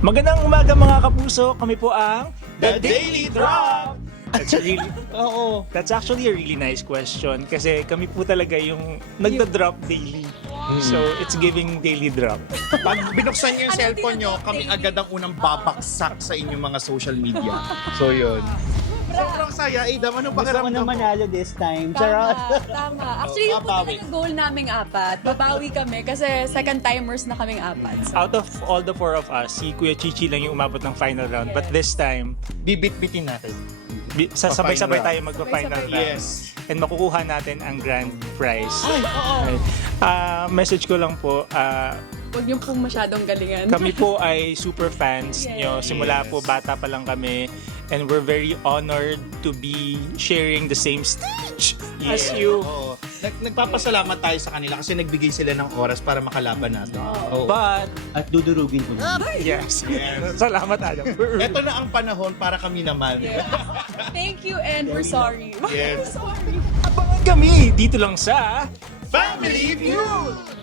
Magandang umaga mga kapuso, kami po ang The Daily Drop! That's a really, Oo. that's actually a really nice question kasi kami po talaga yung nagda-drop daily. So, it's giving daily drop. Pag binuksan niyo yung cellphone niyo, kami agad ang unang babaksak sa inyong mga social media. So, yun. Sobrang saya. Adam, anong Gusto ko pakiramdam na mo? manalo this time. Charot. Tama. Actually, yun po babawi. talaga goal naming apat. Babawi kami kasi second timers na kaming apat. So, Out of all the four of us, si Kuya Chichi lang yung umabot ng final round. But this time, Bibit-bitin natin. sabay-sabay round. tayo magpa-final round. Yes. And makukuha natin ang grand prize. Ay, oo. Okay. Message ko lang po, huwag niyo po masyadong galingan. kami po ay super fans nyo. Simula Yes. po, bata pa lang kami. And we're very honored to be sharing the same stage as you. Oo. Nagpapasalamat tayo sa kanila kasi nagbigay sila ng oras para makalaban natin. Oo. But, At dudurugin ko na. yes. Salamat, Adam. Ito na ang panahon para kami naman. Thank you and we're sorry. Yes. sorry. Abangan kami dito lang sa Family Feud!